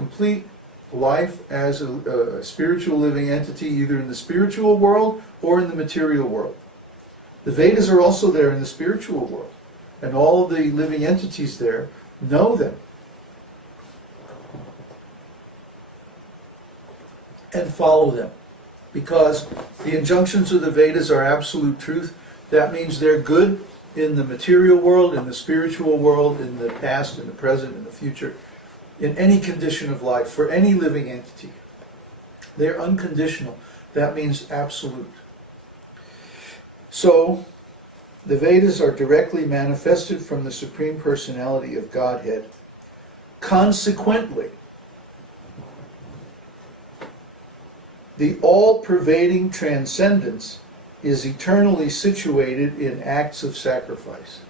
complete life as a spiritual living entity, either in the spiritual world or in the material world. The Vedas are also there in the spiritual world, and all the living entities there know them and follow them, because the injunctions of the Vedas are absolute truth. That means they're good in the material world, in the spiritual world, in the past, in the present, in the future, in any condition of life, for any living entity. They're unconditional. That means absolute. So, the Vedas are directly manifested from the Supreme Personality of Godhead. Consequently, the all-pervading transcendence is eternally situated in acts of sacrifice.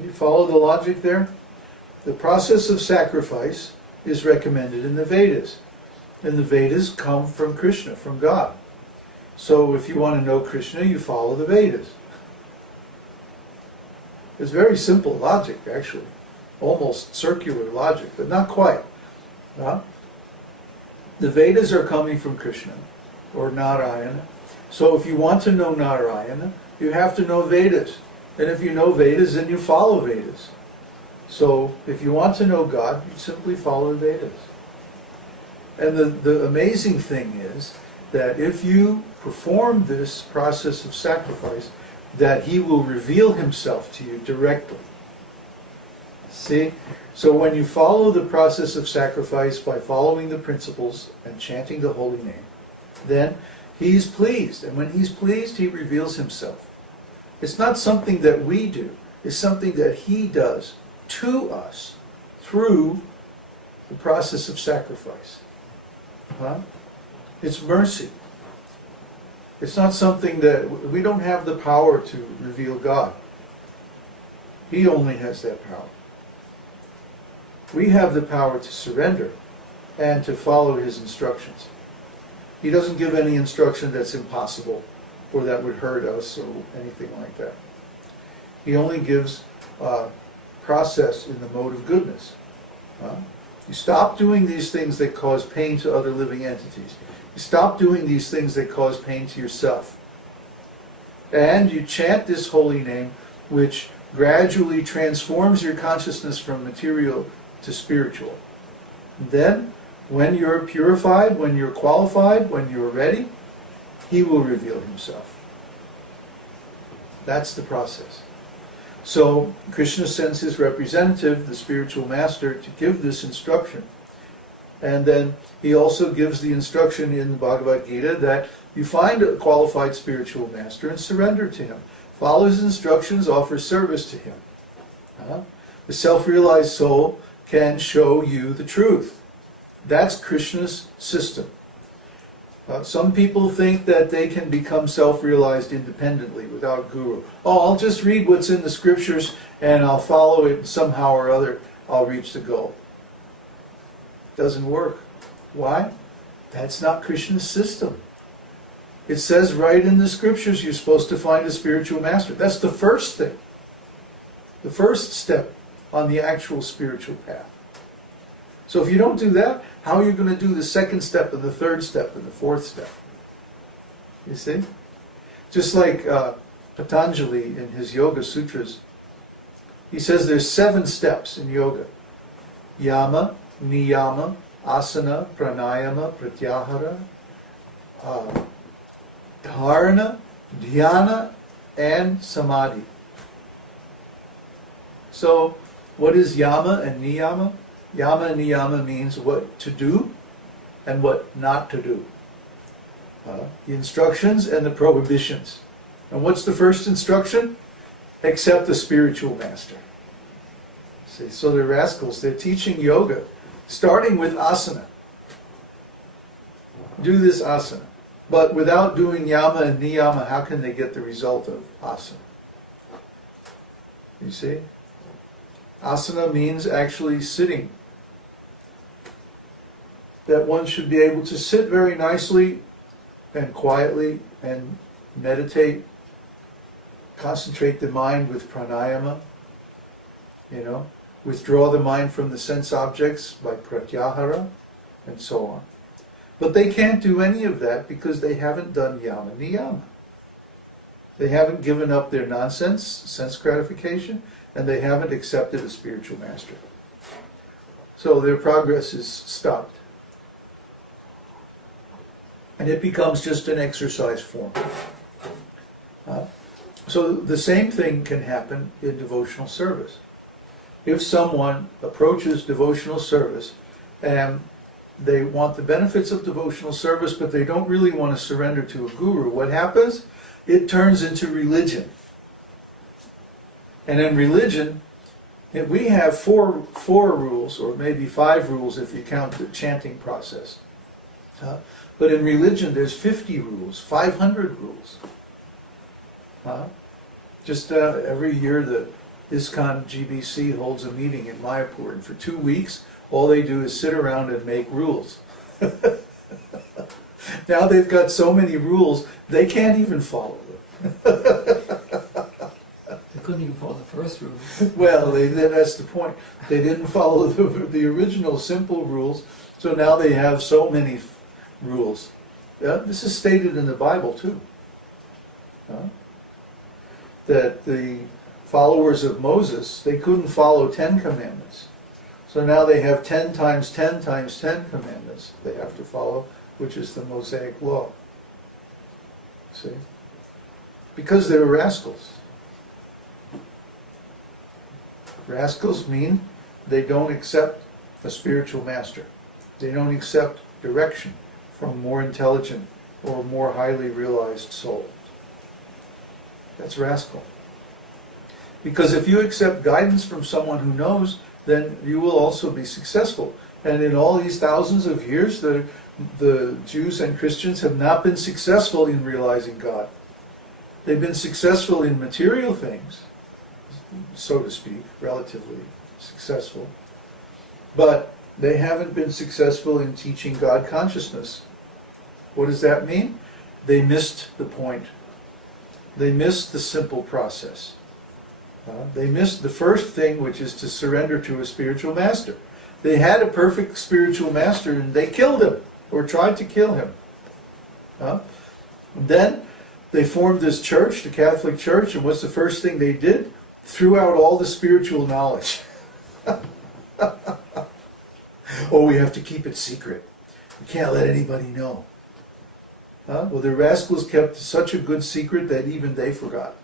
You follow the logic there? The process of sacrifice is recommended in the Vedas. And the Vedas come from Krishna, from God. So if you want to know Krishna, you follow the Vedas. It's very simple logic, actually. Almost circular logic, but not quite. The Vedas are coming from Krishna, or Narayana. So if you want to know Narayana, you have to know Vedas. And if you know Vedas, then you follow Vedas. So if you want to know God, you simply follow the Vedas. And the amazing thing is that if you perform this process of sacrifice, that He will reveal Himself to you directly. See? So when you follow the process of sacrifice by following the principles and chanting the holy name, then He's pleased. And when He's pleased, He reveals Himself. It's not something that we do. It's something that He does to us through the process of sacrifice. It's mercy. It's not something that we don't have the power to reveal God. He only has that power. We have the power to surrender and to follow His instructions. He doesn't give any instruction that's impossible or that would hurt us or anything like that. He only gives process in the mode of goodness. You stop doing these things that cause pain to other living entities. You stop doing these things that cause pain to yourself. And you chant this holy name, which gradually transforms your consciousness from material to spiritual. And then, when you're purified, when you're qualified, when you're ready, He will reveal Himself. That's the process. So, Krishna sends His representative, the spiritual master, to give this instruction. And then He also gives the instruction in the Bhagavad-gītā that you find a qualified spiritual master and surrender to him. Follow his instructions, offer service to him. The self-realized soul can show you the truth. That's Krishna's system. Some people think that they can become self-realized independently without guru. Oh, I'll just read what's in the scriptures and I'll follow it, and somehow or other I'll reach the goal. Doesn't work. Why? That's not Krishna's system. It says right in the scriptures you're supposed to find a spiritual master. That's the first thing. The first step on the actual spiritual path. So if you don't do that, how are you going to do the second step and the third step and the fourth step? You see? Just like Patanjali in his Yoga Sutras, he says there's 7 steps in yoga. Yama, niyama, asana, pranayama, pratyahara, dharana, dhyana, and samadhi. So, what is yama and niyama? Yama and niyama means what to do and what not to do. The instructions and the prohibitions. And what's the first instruction? Accept the spiritual master. See, so they're rascals. They're teaching yoga, starting with asana. Do this asana. But without doing yama and niyama, how can they get the result of asana? You see? Asana means actually sitting. That one should be able to sit very nicely and quietly and meditate, concentrate the mind with pranayama, withdraw the mind from the sense objects by pratyahara, and so on. But they can't do any of that because they haven't done yama niyama. They haven't given up their nonsense, sense gratification, and they haven't accepted a spiritual master. So their progress is stopped. And it becomes just an exercise form. So the same thing can happen in devotional service. If someone approaches devotional service and they want the benefits of devotional service, but they don't really want to surrender to a guru, what happens? It turns into religion. And in religion, we have four rules, or maybe 5 rules if you count the chanting process. But in religion, there's 50 rules, 500 rules. Just every year, the ISKCON GBC holds a meeting in Mayapur, and for 2 weeks, all they do is sit around and make rules. Now they've got so many rules, they can't even follow them. They couldn't even follow the first rule. Well, that's the point. They didn't follow the original simple rules, so now they have so many rules. This is stated in the Bible too. That the followers of Moses, they couldn't follow 10 commandments. So now they have 10 times 10 times 10 commandments they have to follow, which is the Mosaic law. See? Because they're rascals. Rascals mean they don't accept a spiritual master. They don't accept direction from more intelligent or more highly realized souls. That's rascal. Because if you accept guidance from someone who knows, then you will also be successful. And in all these thousands of years, the Jews and Christians have not been successful in realizing God. They've been successful in material things, so to speak, relatively successful. But they haven't been successful in teaching God consciousness. What does that mean? They missed the point. They missed the simple process. They missed the first thing, which is to surrender to a spiritual master. They had a perfect spiritual master and they killed him, or tried to kill him. Then they formed this church, the Catholic Church, and what's the first thing they did? Threw out all the spiritual knowledge. Oh, we have to keep it secret. We can't let anybody know. Well, the rascals kept such a good secret that even they forgot.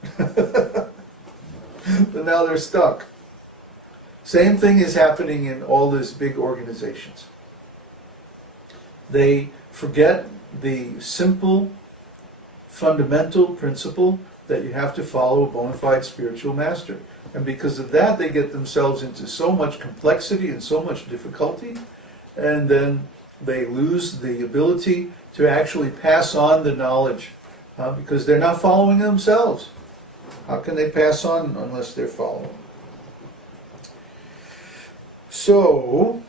But now they're stuck. Same thing is happening in all these big organizations. They forget the simple, fundamental principle that you have to follow a bona fide spiritual master. And because of that, they get themselves into so much complexity and so much difficulty, and then they lose the ability to actually pass on the knowledge because they're not following themselves. How can they pass on unless they're following? So,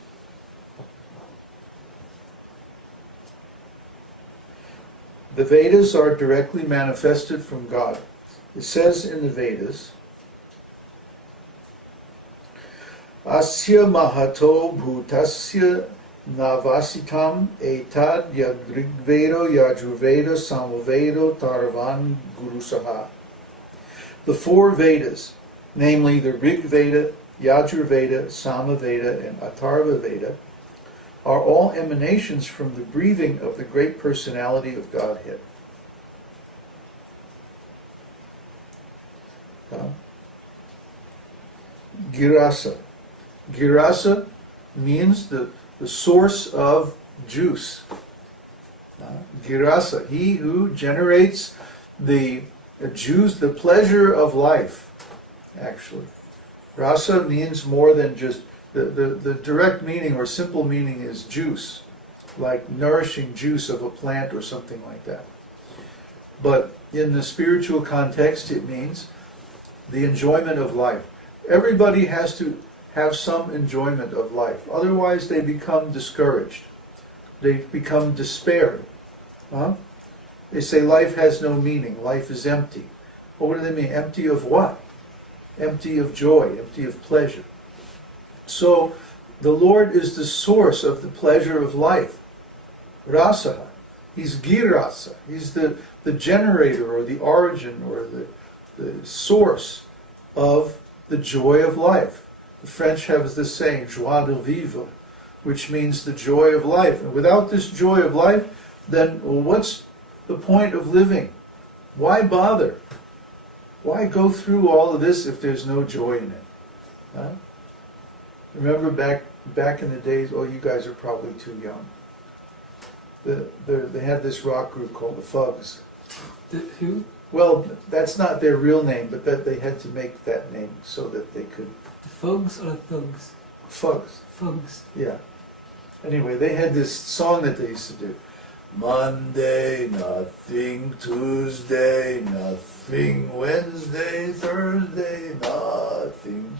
the Vedas are directly manifested from God. It says in the Vedas, Asya mahato bhutasya navasitam etad yadrigvedo yajurvedo samvedo tarvan gurusaha. The 4 Vedas, namely the Rig Veda, Yajur Veda, Sama Veda, and Atharva Veda, are all emanations from the breathing of the great personality of Godhead. Girasa. Girasa means the source of juice. Girasa, he who generates the juice, the pleasure of life, actually. Rasa means more than just, the direct meaning or simple meaning is juice, like nourishing juice of a plant or something like that. But in the spiritual context, it means the enjoyment of life. Everybody has to have some enjoyment of life. Otherwise, they become discouraged. They become despaired. They say life has no meaning, life is empty. Well, what do they mean? Empty of what? Empty of joy, empty of pleasure. So the Lord is the source of the pleasure of life. Rasa. He's girasa. He's the generator or the origin or the source of the joy of life. The French have this saying, joie de vivre, which means the joy of life. And without this joy of life, then what's the point of living? Why bother? Why go through all of this if there's no joy in it? Huh? Remember back in the days, oh, you guys are probably too young. They had this rock group called the Fugs. Who? Well, that's not their real name, but that they had to make that name so that they could... The Fugs or the Thugs? Fugs. Fugs. Yeah. Anyway, they had this song that they used to do. Monday, nothing. Tuesday, nothing. Wednesday, Thursday, nothing.